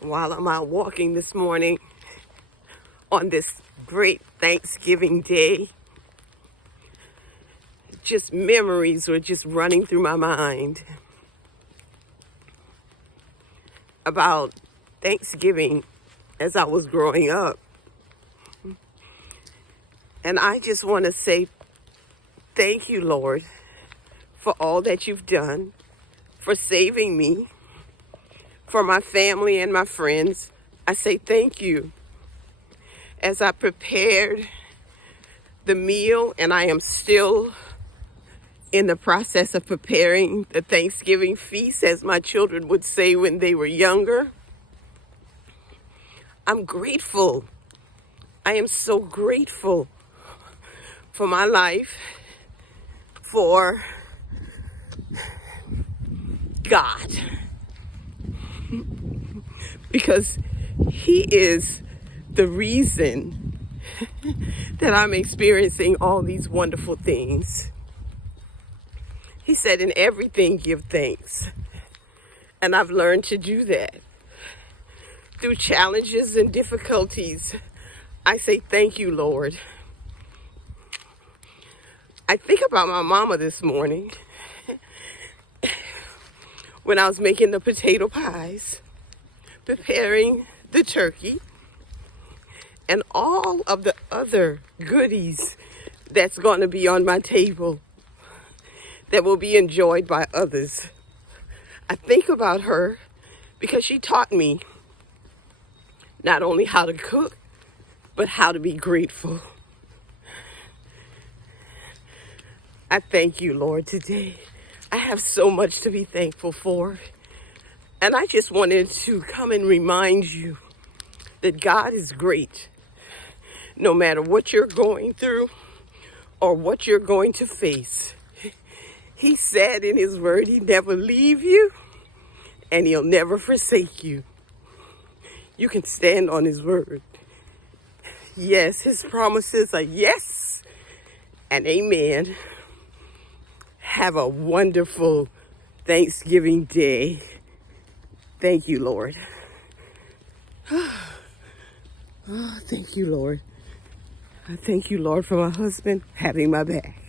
while I'm out walking this morning on this great Thanksgiving day. Just memories were just running through my mind about Thanksgiving as I was growing up. And I just want to say thank you, Lord, for all that you've done, for saving me, for my family and my friends. I say thank you. As I prepared the meal, and I am still in the process of preparing the Thanksgiving feast, as my children would say when they were younger, I'm grateful. I am so grateful for my life, for God, because He is the reason that I'm experiencing all these wonderful things. He said, in everything give thanks. And I've learned to do that. Through challenges and difficulties, I say thank you, Lord. I think about my mama this morning when I was making the potato pies, preparing the turkey, and all of the other goodies that's going to be on my table that will be enjoyed by others. I think about her because she taught me not only how to cook, but how to be grateful. I thank you, Lord, today. I have so much to be thankful for. And I just wanted to come and remind you that God is great. No matter what you're going through or what you're going to face, He said in His word, He'd never leave you and He'll never forsake you. You can stand on His word. Yes, His promises are yes and amen. Have a wonderful Thanksgiving day. Thank you, Lord. Oh, thank you, Lord. I thank you, Lord, for my husband having my back.